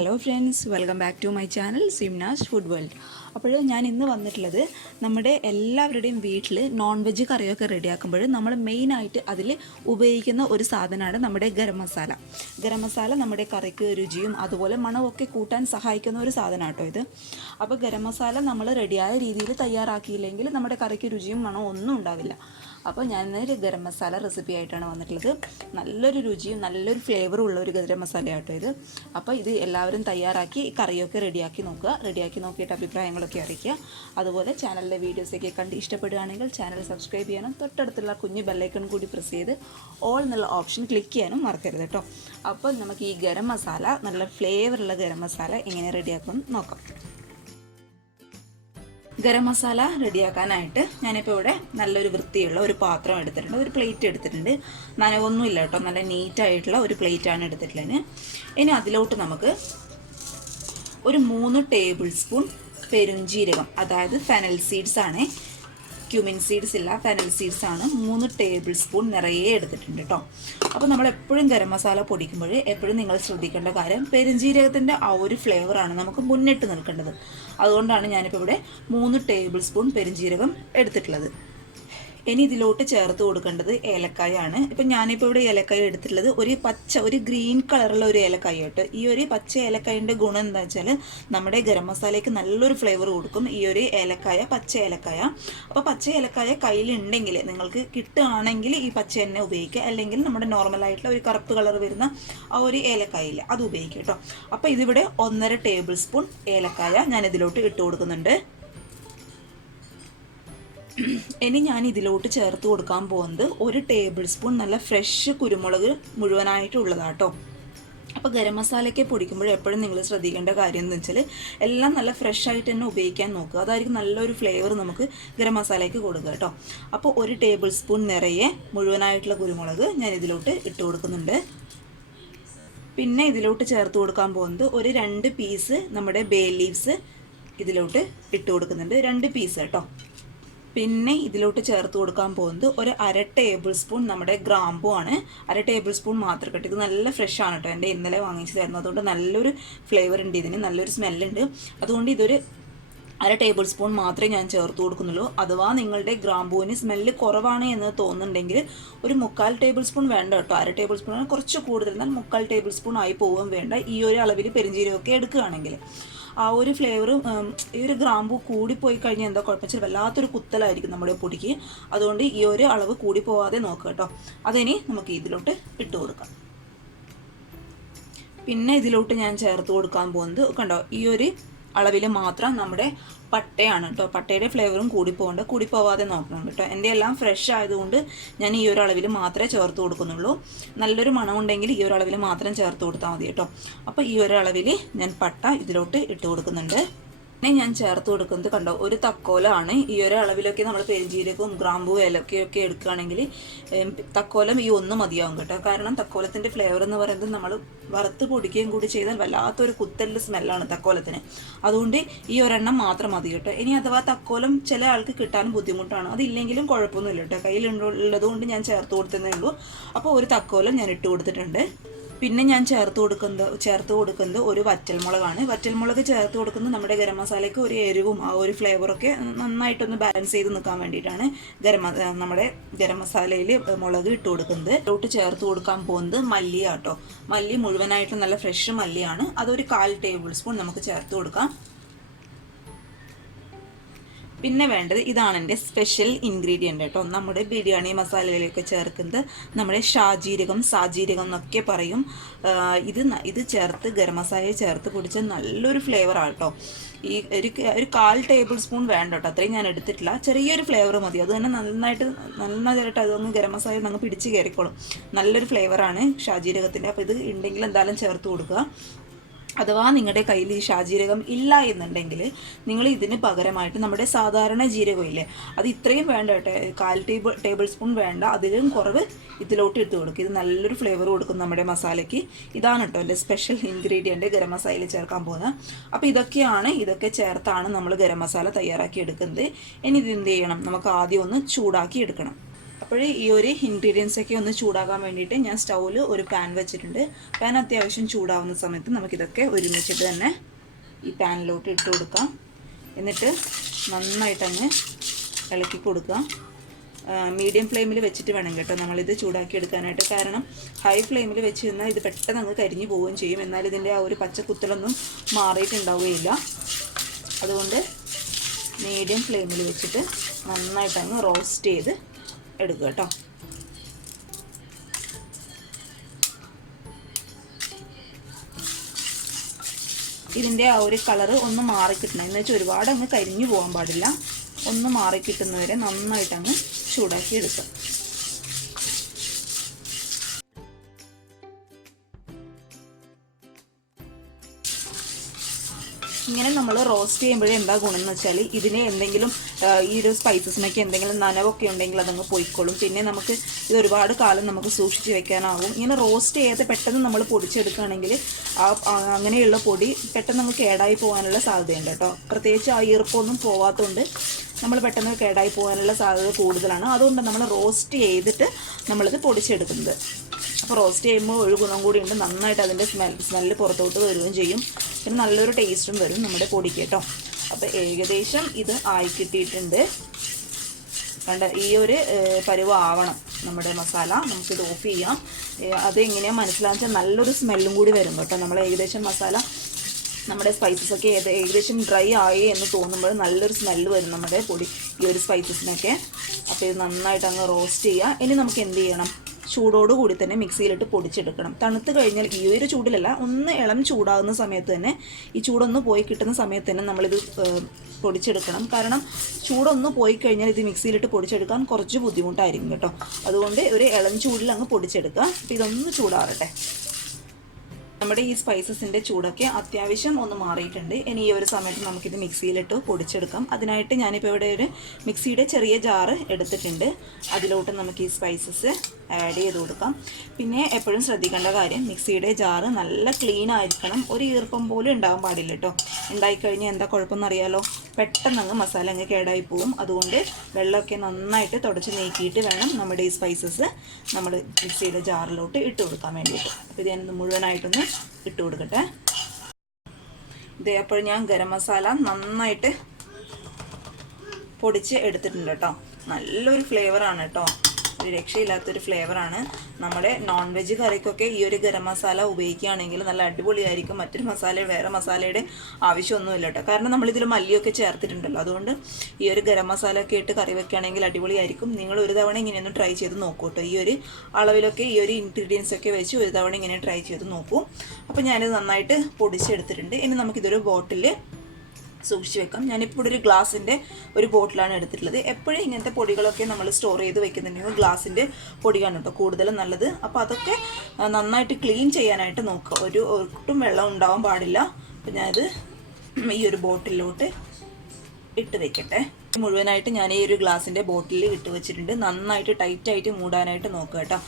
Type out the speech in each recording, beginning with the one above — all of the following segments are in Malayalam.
Hello friends, welcome back to my channel Simnas food world. അപ്പോൾ ഞാൻ ഇന്ന് വന്നിട്ടുള്ളത് നമ്മുടെ എല്ലാവരുടെയും വീട്ടിൽ നോൺ വെജ് കറിയൊക്കെ റെഡിയാക്കുമ്പോൾ നമ്മൾ മെയിനായിട്ട് അതിൽ ഉപയോഗിക്കുന്ന ഒരു സാധനമാണ് നമ്മുടെ ഗരം മസാല. ഗരം മസാല നമ്മുടെ കറിക്ക് രുചിയും അതുപോലെ മണമൊക്കെ കൂട്ടാൻ സഹായിക്കുന്ന ഒരു സാധനമാണ് കേട്ടോ ഇത്. അപ്പോൾ ഗരം മസാല നമ്മൾ റെഡിയായ രീതിയിൽ തയ്യാറാക്കിയില്ലെങ്കിൽ നമ്മുടെ കറിക്ക് രുചിയും മണവും ഒന്നും ഉണ്ടാവില്ല. അപ്പോൾ ഞാനൊരു ഗരം മസാല റെസിപ്പി ആയിട്ടാണ് വന്നിട്ടുള്ളത്. നല്ലൊരു രുചിയും നല്ലൊരു ഫ്ലേവറും ഉള്ള ഒരു ഗരം മസാല ആട്ടോ ഇത്. അപ്പോൾ ഇത് എല്ലാവരും തയ്യാറാക്കി കറിയൊക്കെ റെഡിയാക്കി നോക്കുക. റെഡിയാക്കി നോക്കിയിട്ട് അഭിപ്രായങ്ങളൊക്കെ അറിയിക്കുക. അതുപോലെ ചാനലിലെ വീഡിയോസൊക്കെ കണ്ട് ഇഷ്ടപ്പെടുകയാണെങ്കിൽ ചാനൽ സബ്സ്ക്രൈബ് ചെയ്യാനും തൊട്ടടുത്തുള്ള കുഞ്ഞ് ബെല്ലൈക്കൺ കൂടി പ്രസ് ചെയ്ത് ഓൾ എന്നുള്ള ഓപ്ഷൻ ക്ലിക്ക് ചെയ്യാനും മറക്കരുത് കേട്ടോ. അപ്പോൾ നമുക്ക് ഈ ഗരം മസാല, നല്ല ഫ്ലേവറുള്ള ഗരം മസാല എങ്ങനെ റെഡിയാക്കുമെന്ന് നോക്കാം. ഗരം മസാല റെഡിയാക്കാനായിട്ട് ഞാനിപ്പോൾ ഇവിടെ നല്ലൊരു വൃത്തിയുള്ള ഒരു പാത്രം എടുത്തിട്ടുണ്ട്, ഒരു പ്ലേറ്റ് എടുത്തിട്ടുണ്ട്. നനവൊന്നുമില്ല കേട്ടോ, നല്ല നീറ്റായിട്ടുള്ള ഒരു പ്ലേറ്റാണ് എടുത്തിട്ടുള്ളത്. ഇനി അതിലോട്ട് നമുക്ക് ഒരു 3 ടേബിൾ സ്പൂൺ പെരുംജീരകം, അതായത് ഫെനൽ സീഡ്സ് ആണ്, ക്യുമിൻ സീഡ്സ് ഇല്ല, ഫെനൽ സീഡ്സ് ആണ്. 3 ടേബിൾ സ്പൂൺ നിറയെ എടുത്തിട്ടുണ്ട് കേട്ടോ. അപ്പോൾ നമ്മൾ എപ്പോഴും ഗരം മസാല പൊടിക്കുമ്പോൾ എപ്പോഴും നിങ്ങൾ ശ്രദ്ധിക്കേണ്ട കാര്യം, പെരുംജീരകത്തിൻ്റെ ആ ഒരു ഫ്ലേവറാണ് നമുക്ക് മുന്നിട്ട് നിൽക്കേണ്ടത്. അതുകൊണ്ടാണ് ഞാനിപ്പോൾ ഇവിടെ 3 ടേബിൾ സ്പൂൺ പെരുംജീരകം എടുത്തിട്ടുള്ളത്. ഇനി ഇതിലോട്ട് ചേർത്ത് കൊടുക്കേണ്ടത് ഏലക്കായാണ്. ഇപ്പം ഞാനിപ്പോൾ ഇവിടെ ഏലക്കായ എടുത്തിട്ടുള്ളത് ഒരു ഗ്രീൻ കളറുള്ള ഒരു ഏലക്കായ കേട്ടോ. ഈ ഒരു പച്ച ഏലക്കായൻ്റെ ഗുണം എന്താ വെച്ചാൽ നമ്മുടെ ഗരം മസാലയ്ക്ക് നല്ലൊരു ഫ്ലേവർ കൊടുക്കും ഈ ഒരു ഏലക്കായ, പച്ച ഏലക്കായ. അപ്പോൾ പച്ച ഏലക്കായ കയ്യിലുണ്ടെങ്കിൽ, നിങ്ങൾക്ക് കിട്ടുകയാണെങ്കിൽ ഈ പച്ച എണ്ണ ഉപയോഗിക്കുക, അല്ലെങ്കിൽ നമ്മുടെ നോർമലായിട്ടുള്ള ഒരു കറുപ്പ് കളർ വരുന്ന ആ ഒരു ഏലക്കായില്ല, അത് ഉപയോഗിക്കുക കേട്ടോ. അപ്പോൾ ഇതിവിടെ 1.5 ടേബിൾ സ്പൂൺ ഏലക്കായ ഞാൻ ഇതിലോട്ട് ഇട്ട് കൊടുക്കുന്നുണ്ട്. ഇനി ഞാൻ ഇതിലോട്ട് ചേർത്ത് കൊടുക്കാൻ പോകുന്നത് 1 ടേബിൾ സ്പൂൺ നല്ല ഫ്രഷ് കുരുമുളക് മുഴുവനായിട്ടുള്ളതാട്ടോ. അപ്പോൾ ഗരം മസാലയൊക്കെ പൊടിക്കുമ്പോൾ എപ്പോഴും നിങ്ങൾ ശ്രദ്ധിക്കേണ്ട കാര്യം എന്ന് വെച്ചാൽ എല്ലാം നല്ല ഫ്രഷ് ആയിട്ട് തന്നെ ഉപയോഗിക്കാൻ നോക്കുക. അതായിരിക്കും നല്ലൊരു ഫ്ലേവർ നമുക്ക് ഗരം മസാലയ്ക്ക് കൊടുക്കുക കേട്ടോ. അപ്പോൾ 1 ടേബിൾ സ്പൂൺ നിറയെ മുഴുവനായിട്ടുള്ള കുരുമുളക് ഞാൻ ഇതിലോട്ട് ഇട്ട് കൊടുക്കുന്നുണ്ട്. പിന്നെ ഇതിലോട്ട് ചേർത്ത് കൊടുക്കാൻ പോകുന്നത് ഒരു 2 പീസ് നമ്മുടെ ബേ ലീവ്സ് ഇതിലോട്ട് ഇട്ട് കൊടുക്കുന്നുണ്ട്, 2 പീസ് കേട്ടോ. പിന്നെ ഇതിലോട്ട് ചേർത്ത് കൊടുക്കാൻ പോകുന്നത് ഒരു 1/2 ടേബിൾ സ്പൂൺ നമ്മുടെ ഗ്രാമ്പു ആണ്. 1/2 ടേബിൾ സ്പൂൺ മാത്രം കേട്ടോ. ഇത് നല്ല ഫ്രഷ് ആണ് കേട്ടോ, എൻ്റെ ഇന്നലെ വാങ്ങിച്ചതായിരുന്നു. അതുകൊണ്ട് നല്ലൊരു ഫ്ലേവർ ഉണ്ട് ഇതിന്, നല്ലൊരു സ്മെല്ലുണ്ട്. അതുകൊണ്ട് ഇതൊരു 1/2 ടേബിൾ സ്പൂൺ മാത്രമേ ഞാൻ ചേർത്ത് കൊടുക്കുന്നുള്ളൂ. അഥവാ നിങ്ങളുടെ ഗ്രാമ്പൂവിന് സ്മെല്ല് കുറവാണ് എന്ന് തോന്നുന്നുണ്ടെങ്കിൽ ഒരു 3/4 ടേബിൾ സ്പൂൺ വേണ്ട കേട്ടോ. 1/2 ടേബിൾ സ്പൂൺ കുറച്ച് കൂടുതൽ, എന്നാൽ 3/4 ടേബിൾ സ്പൂൺ ആയി പോവുകയും വേണ്ട ഈ ഒരു അളവിൽ പെരുംജീരകമൊക്കെ എടുക്കുകയാണെങ്കിൽ. ആ ഒരു ഫ്ലേവറും ഈ ഒരു ഗ്രാമ്പൂ കൂടിപ്പോയി കഴിഞ്ഞാൽ എന്താ കുഴപ്പമില്ല, വല്ലാത്തൊരു കുത്തലായിരിക്കും നമ്മുടെ പൊടിക്ക്. അതുകൊണ്ട് ഈ ഒരു അളവ് കൂടി പോവാതെ നോക്കുക കേട്ടോ. അതിനി നമുക്ക് ഇതിലോട്ട് ഇട്ട് കൊടുക്കാം. പിന്നെ ഇതിലോട്ട് ഞാൻ ചേർത്ത് കൊടുക്കാൻ പോകുന്നത് കണ്ടോ, ഈ ഒരു അളവിൽ മാത്രം നമ്മുടെ പട്ടയാണ് കേട്ടോ. പട്ടയുടെ ഫ്ലേവറും കൂടിപ്പോവാതെ നോക്കണം കേട്ടോ. എൻ്റെ എല്ലാം ഫ്രഷ് ആയതുകൊണ്ട് ഞാൻ ഈ ഒരു അളവിൽ മാത്രമേ ചേർത്ത് കൊടുക്കുന്നുള്ളൂ. നല്ലൊരു മണമുണ്ടെങ്കിൽ ഈ ഒരു അളവിൽ മാത്രം ചേർത്ത് കൊടുത്താൽ മതി കേട്ടോ. അപ്പോൾ ഈ ഒരു അളവിൽ ഞാൻ പട്ട ഇതിലോട്ട് ഇട്ട് കൊടുക്കുന്നുണ്ട്. പിന്നെ ഞാൻ ചേർത്ത് കൊടുക്കുന്നത് കണ്ടോ, ഒരു തക്കോലമാണ്. ഈ ഒരു അളവിലൊക്കെ നമ്മൾ പെരുംജീരകവും ഗ്രാമ്പൂ ഏലക്കയൊക്കെ എടുക്കുകയാണെങ്കിൽ തക്കോലം ഈ 1 മതിയാവും കേട്ടോ. കാരണം തക്കോലത്തിൻ്റെ ഫ്ലേവർ എന്ന് പറയുന്നത് നമ്മൾ വറുത്ത് പൊടിക്കുകയും കൂടി ചെയ്താൽ വല്ലാത്തൊരു കുത്തലിൻ്റെ സ്മെല്ലാണ് തക്കോലത്തിന്. അതുകൊണ്ട് ഈ ഒരെണ്ണം മാത്രം മതി കേട്ടോ. ഇനി അഥവാ തക്കോലം ചില ആൾക്ക് കിട്ടാനും ബുദ്ധിമുട്ടാണ്, അതില്ലെങ്കിലും കുഴപ്പമൊന്നുമില്ല കേട്ടോ. കയ്യിലുള്ളത് കൊണ്ട് ഞാൻ ചേർത്ത് കൊടുത്തതേ ഉള്ളൂ. അപ്പോൾ ഒരു തക്കോലം ഞാൻ ഇട്ട് കൊടുത്തിട്ടുണ്ട്. പിന്നെ ഞാൻ ചേർത്ത് കൊടുക്കുന്നത് ഒരു വറ്റൽമുളകാണ്. വറ്റൽമുളക് ചേർത്ത് കൊടുക്കുന്നത് നമ്മുടെ ഗരം മസാലയ്ക്ക് ഒരു എരിവും ആ ഒരു ഫ്ലേവറൊക്കെ നന്നായിട്ടൊന്ന് ബാലൻസ് ചെയ്ത് നിൽക്കാൻ വേണ്ടിയിട്ടാണ് നമ്മുടെ ഗരം മസാലയിൽ മുളക് ഇട്ട് കൊടുക്കുന്നത്. ഇതിലോട്ട് ചേർത്ത് കൊടുക്കാൻ പോകുന്നത് മല്ലിയാട്ടോ. മല്ലി മുഴുവനായിട്ട് നല്ല ഫ്രഷ് മല്ലിയാണ്. അതൊരു 1/4 ടേബിൾ സ്പൂൺ നമുക്ക് ചേർത്ത് കൊടുക്കാം. പിന്നെ വേണ്ടത്, ഇതാണ് എൻ്റെ സ്പെഷ്യൽ ഇൻഗ്രീഡിയൻ്റ് കേട്ടോ. നമ്മുടെ ബിരിയാണി മസാലയിലൊക്കെ ചേർക്കുന്നത് നമ്മുടെ സാജീരകം എന്നൊക്കെ പറയും. ഇത് ചേർത്ത് ഗരം മസാലയിൽ ചേർത്ത് പൊടിച്ച നല്ലൊരു ഫ്ലേവറാണ് കേട്ടോ. ഈ ഒരു 1/4 ടേബിൾ സ്പൂൺ വേണ്ട കേട്ടോ, അത്രയും ഞാൻ എടുത്തിട്ടില്ല. ചെറിയൊരു ഫ്ലേവർ മതി, അത് തന്നെ നന്നായിട്ട് അതൊന്ന് ഗരം മസാലയിൽ അങ്ങ് പിടിച്ച് കയറിക്കോളും. നല്ലൊരു ഫ്ലേവറാണ് ഷാജീരകത്തിൻ്റെ. അപ്പോൾ ഇത് ഉണ്ടെങ്കിൽ എന്തായാലും ചേർത്ത് കൊടുക്കുക. അഥവാ നിങ്ങളുടെ കയ്യിൽ ഈ ഷാജീരകം ഇല്ല എന്നുണ്ടെങ്കിൽ നിങ്ങൾ ഇതിന് പകരമായിട്ട് നമ്മുടെ സാധാരണ ജീരകം ഇല്ലേ, അത് ഇത്രയും വേണ്ട കേട്ടോ, 1/4 ടേബിൾ സ്പൂൺ വേണ്ട, അതിലും കുറവ് ഇതിലോട്ട് ഇട്ട് കൊടുക്കും. ഇത് നല്ലൊരു ഫ്ലേവർ കൊടുക്കും നമ്മുടെ മസാലയ്ക്ക്. ഇതാണ് കേട്ടോ എൻ്റെ സ്പെഷ്യൽ ഇൻഗ്രീഡിയൻറ്റ് ഗരം മസാലയിൽ ചേർക്കാൻ പോകുന്നത്. അപ്പോൾ ഇതൊക്കെ ചേർത്താണ് നമ്മൾ ഗരം മസാല തയ്യാറാക്കി എടുക്കുന്നത്. ഇനി ഇത് എന്ത് ചെയ്യണം, നമുക്ക് ആദ്യം ഒന്ന് ചൂടാക്കി എടുക്കണം. അപ്പോൾ ഈ ഒരു ഇൻഗ്രീഡിയൻസൊക്കെ ഒന്ന് ചൂടാക്കാൻ വേണ്ടിയിട്ട് ഞാൻ സ്റ്റൗവിൽ ഒരു പാൻ വെച്ചിട്ടുണ്ട്. പാൻ അത്യാവശ്യം ചൂടാവുന്ന സമയത്ത് നമുക്കിതൊക്കെ ഒരുമിച്ചിട്ട് തന്നെ ഈ പാനിലോട്ട് ഇട്ട് കൊടുക്കാം. എന്നിട്ട് നന്നായിട്ടങ്ങ് ഇളക്കി കൊടുക്കുക. മീഡിയം ഫ്ലെയിമിൽ വെച്ചിട്ട് വേണം കേട്ടോ നമ്മളിത് ചൂടാക്കി എടുക്കാനായിട്ട്. കാരണം ഹൈ ഫ്ലെയിമിൽ വെച്ച് കഴിഞ്ഞാൽ ഇത് പെട്ടെന്ന് അങ്ങ് കരിഞ്ഞു പോവുകയും ചെയ്യും. എന്നാൽ ഇതിൻ്റെ ആ ഒരു പച്ചക്കുത്തലൊന്നും മാറിയിട്ടുണ്ടാവുകയില്ല. അതുകൊണ്ട് മീഡിയം ഫ്ലെയിമിൽ വെച്ചിട്ട് നന്നായിട്ടങ്ങ് റോസ്റ്റ് ചെയ്ത് എടുക്കുക കേട്ടോ. ഇതിൻ്റെ ആ ഒരു കളറ് ഒന്ന് മാറിക്കിട്ടണം. എന്ന് വെച്ചാൽ ഒരുപാട് അങ്ങ് കരിഞ്ഞു പോകാൻ പാടില്ല. ഒന്ന് മാറിക്കിട്ടുന്നവരെ നന്നായിട്ടങ്ങ് ചൂടാക്കി എടുക്കാം. ഇങ്ങനെ നമ്മൾ റോസ്റ്റ് ചെയ്യുമ്പോഴേ എന്താ ഗുണം എന്ന് വെച്ചാൽ ഇതിന് എന്തെങ്കിലും ഈ ഒരു സ്പൈസസിനൊക്കെ എന്തെങ്കിലും നനവൊക്കെ ഉണ്ടെങ്കിൽ അതങ്ങ് പോയിക്കോളും. പിന്നെ നമുക്ക് ഇത് ഒരുപാട് കാലം നമുക്ക് സൂക്ഷിച്ച് വെക്കാനാവും. ഇങ്ങനെ റോസ്റ്റ് ചെയ്യാതെ പെട്ടെന്ന് നമ്മൾ പൊടിച്ചെടുക്കുകയാണെങ്കിൽ അങ്ങനെയുള്ള പൊടി പെട്ടെന്ന് നമുക്ക് കേടായി പോകാനുള്ള സാധ്യതയുണ്ട് കേട്ടോ. പ്രത്യേകിച്ച് ആ ഈർപ്പമൊന്നും പോവാത്തതുകൊണ്ട് നമ്മൾ പെട്ടെന്ന് കേടായി പോകാനുള്ള സാധ്യത കൂടുതലാണ്. അതുകൊണ്ട് നമ്മൾ റോസ്റ്റ് ചെയ്തിട്ട് നമ്മളിത് പൊടിച്ചെടുക്കുന്നത്. അപ്പോൾ റോസ്റ്റ് ചെയ്യുമ്പോൾ ഒരു ഗുണം കൂടിയുണ്ട്, നന്നായിട്ട് അതിൻ്റെ സ്മെല്ല് പുറത്തോട്ട് വരികയും ചെയ്യും. പിന്നെ നല്ലൊരു ടേസ്റ്റും വരും നമ്മുടെ പൊടിക്ക് കേട്ടോ. അപ്പോൾ ഏകദേശം ഇത് ആയി കിട്ടിയിട്ടുണ്ട്. കണ്ട ഈ ഒരു പരുവം ആവണം നമ്മുടെ മസാല. നമുക്കിത് ഓഫ് ചെയ്യാം. അതെങ്ങനെയാണ് മനസ്സിലാച്ചാൽ നല്ലൊരു സ്മെല്ലും കൂടി വരും കേട്ടോ. നമ്മൾ ഏകദേശം മസാല നമ്മുടെ സ്പൈസസൊക്കെ ഏകദേശം ഡ്രൈ ആയി എന്ന് തോന്നുമ്പോൾ നല്ലൊരു സ്മെല്ല് വരും നമ്മുടെ പൊടി ഈ ഒരു സ്പൈസസിനൊക്കെ. അപ്പോൾ ഇത് നന്നായിട്ട് അങ്ങ് റോസ്റ്റ് ചെയ്യുക. ഇനി നമുക്ക് എന്ത് ചെയ്യണം, ചൂടോട് കൂടി തന്നെ മിക്സിയിലിട്ട് പൊടിച്ചെടുക്കണം. തണുത്ത് കഴിഞ്ഞാൽ ഈ ഒരു ചൂടിലല്ല, ഒന്ന് ഇളം ചൂടാകുന്ന സമയത്ത് തന്നെ, ഈ ചൂടൊന്ന് പോയി കിട്ടുന്ന സമയത്ത് തന്നെ നമ്മളിത് പൊടിച്ചെടുക്കണം. കാരണം ചൂടൊന്ന് പോയി കഴിഞ്ഞാൽ ഇത് മിക്സിയിലിട്ട് പൊടിച്ചെടുക്കാൻ കുറച്ച് ബുദ്ധിമുട്ടായിരിക്കും കേട്ടോ. അതുകൊണ്ട് ഒരു ഇളം ചൂടിൽ അങ്ങ് പൊടിച്ചെടുക്കുക. അപ്പോൾ ഇതൊന്ന് ചൂടാറട്ടെ. നമ്മുടെ ഈ സ്പൈസസിൻ്റെ ചൂടൊക്കെ അത്യാവശ്യം ഒന്ന് മാറിയിട്ടുണ്ട്. ഇനി ഈ ഒരു സമയത്ത് നമുക്കിത് മിക്സിയിലിട്ട് പൊടിച്ചെടുക്കാം. അതിനായിട്ട് ഞാനിപ്പോൾ ഇവിടെ ഒരു മിക്സിയുടെ ചെറിയ ജാറ് എടുത്തിട്ടുണ്ട്. അതിലോട്ട് നമുക്ക് ഈ സ്പൈസസ് ആഡ് ചെയ്ത് കൊടുക്കാം. പിന്നെ എപ്പോഴും ശ്രദ്ധിക്കേണ്ട കാര്യം, മിക്സിയുടെ ജാറ് നല്ല ക്ലീൻ ആയിരിക്കണം. ഒരു ഈർപ്പം പോലും ഉണ്ടാകാൻ പാടില്ല കേട്ടോ. ഉണ്ടായിക്കഴിഞ്ഞാൽ എന്താ കുഴപ്പമെന്ന് അറിയാലോ, പെട്ടെന്ന് അങ്ങ് മസാല അങ്ങ് കേടായി പോവും. അതുകൊണ്ട് വെള്ളമൊക്കെ നന്നായിട്ട് തുടച്ച് നീക്കിയിട്ട് വേണം നമ്മുടെ ഈ സ്പൈസസ് നമ്മൾ മിക്സിയുടെ ജാറിലോട്ട് ഇട്ട് കൊടുക്കാൻ വേണ്ടിയിട്ട്. അപ്പോൾ ഇത് ഞാൻ മുഴുവനായിട്ടൊന്ന് ഇട്ട് കൊടുക്കട്ടെ. ഇതേ അപ്പോൾ ഞാൻ ഗരം മസാല നന്നായിട്ട് പൊടിച്ച് എടുത്തിട്ടുണ്ട് കേട്ടോ. നല്ലൊരു ഫ്ലേവറാണ് കേട്ടോ, ഒരു രക്ഷയില്ലാത്തൊരു ഫ്ലേവറാണ്. നമ്മുടെ നോൺ വെജ് കറിക്കൊക്കെ ഈ ഒരു ഗരം മസാല ഉപയോഗിക്കുകയാണെങ്കിൽ നല്ല അടിപൊളിയായിരിക്കും. മറ്റൊരു വേറെ മസാലയുടെ ആവശ്യമൊന്നുമില്ല കേട്ടോ. കാരണം നമ്മളിതിൽ മല്ലിയൊക്കെ ചേർത്തിട്ടുണ്ടല്ലോ. അതുകൊണ്ട് ഈ ഒരു ഗരം മസാല ഒക്കെ ഇട്ട് കറി വെക്കുകയാണെങ്കിൽ അടിപൊളിയായിരിക്കും. നിങ്ങൾ ഒരു തവണ ഇങ്ങനെയൊന്ന് ട്രൈ ചെയ്ത് നോക്കൂ കേട്ടോ. ഈ ഒരു അളവിലൊക്കെ ഈ ഒരു ഇൻഗ്രീഡിയൻസ് ഒക്കെ വെച്ച് ഒരു തവണ ഇങ്ങനെ ട്രൈ ചെയ്ത് നോക്കൂ. അപ്പോൾ ഞാനിത് നന്നായിട്ട് പൊടിച്ചെടുത്തിട്ടുണ്ട്. ഇനി നമുക്കിതൊരു ബോട്ടിൽ സൂക്ഷിച്ച് വെക്കാം. ഞാനിപ്പോൾ ഇവിടെ ഒരു ഗ്ലാസിൻ്റെ ഒരു ബോട്ടിലാണ് എടുത്തിട്ടുള്ളത്. എപ്പോഴും ഇങ്ങനത്തെ പൊടികളൊക്കെ നമ്മൾ സ്റ്റോർ ചെയ്ത് വെക്കുന്നുണ്ടെങ്കിൽ ഗ്ലാസിൻ്റെ പൊടിയാണ് കേട്ടോ കൂടുതലും നല്ലത്. അപ്പോൾ അതൊക്കെ നന്നായിട്ട് ക്ലീൻ ചെയ്യാനായിട്ട് നോക്കുക. ഒട്ടും വെള്ളം ഉണ്ടാവാൻ പാടില്ല. അപ്പോൾ ഞാനിത് ഈ ഒരു ബോട്ടിലോട്ട് ഇട്ട് വെക്കട്ടെ. മുഴുവനായിട്ട് ഞാൻ ഈ ഒരു ഗ്ലാസിൻ്റെ ബോട്ടിലിൽ ഇട്ട് വെച്ചിട്ടുണ്ട്. നന്നായിട്ട് ടൈറ്റായിട്ട് മൂടാനായിട്ട് നോക്കുക കേട്ടോ.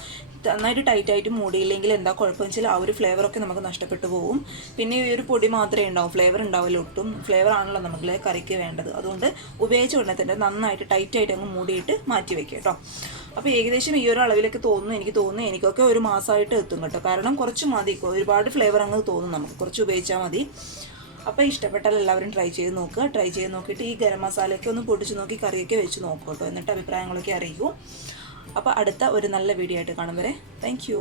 നന്നായിട്ട് ടൈറ്റായിട്ട് മൂടിയില്ലെങ്കിൽ എന്താ കുഴപ്പമെന്ന് വെച്ചാൽ ആ ഒരു ഫ്ലേവറൊക്കെ നമുക്ക് നഷ്ടപ്പെട്ടു പോകും. പിന്നെ ഈ ഒരു പൊടി മാത്രമേ ഉണ്ടാവും, ഫ്ലേവർ ഉണ്ടാവില്ല ഒട്ടും. ഫ്ലേവർ ആണല്ലോ നമുക്ക് കറിക്ക് വേണ്ടത്. അതുകൊണ്ട് ഉപയോഗിച്ച ഉടനെ തന്നെ നന്നായിട്ട് ടൈറ്റായിട്ട് അങ്ങ് മൂടിയിട്ട് മാറ്റി വെക്കുക കേട്ടോ. അപ്പോൾ ഏകദേശം ഈ ഒരു അളവിലൊക്കെ എനിക്ക് തോന്നുന്നു എനിക്കൊക്കെ ഒരു മാസമായിട്ട് എത്തും കേട്ടോ. കാരണം കുറച്ച് മതി, ഒരുപാട് ഫ്ലേവർ അങ്ങ് തോന്നും നമുക്ക്, കുറച്ച് ഉപയോഗിച്ചാൽ മതി. അപ്പോൾ ഇഷ്ടപ്പെട്ടാൽ എല്ലാവരും ട്രൈ ചെയ്ത് നോക്കുക. ട്രൈ ചെയ്ത് നോക്കിയിട്ട് ഈ ഗരം മസാലയൊക്കെ ഒന്ന് പൊടിച്ച് നോക്കി കറിയൊക്കെ വെച്ച് നോക്കുക കേട്ടോ. എന്നിട്ട് അഭിപ്രായങ്ങളൊക്കെ അറിയിക്കൂ. അപ്പോൾ അടുത്ത ഒരു നല്ല വീഡിയോ ആയിട്ട് കാണും വരെ താങ്ക് യു.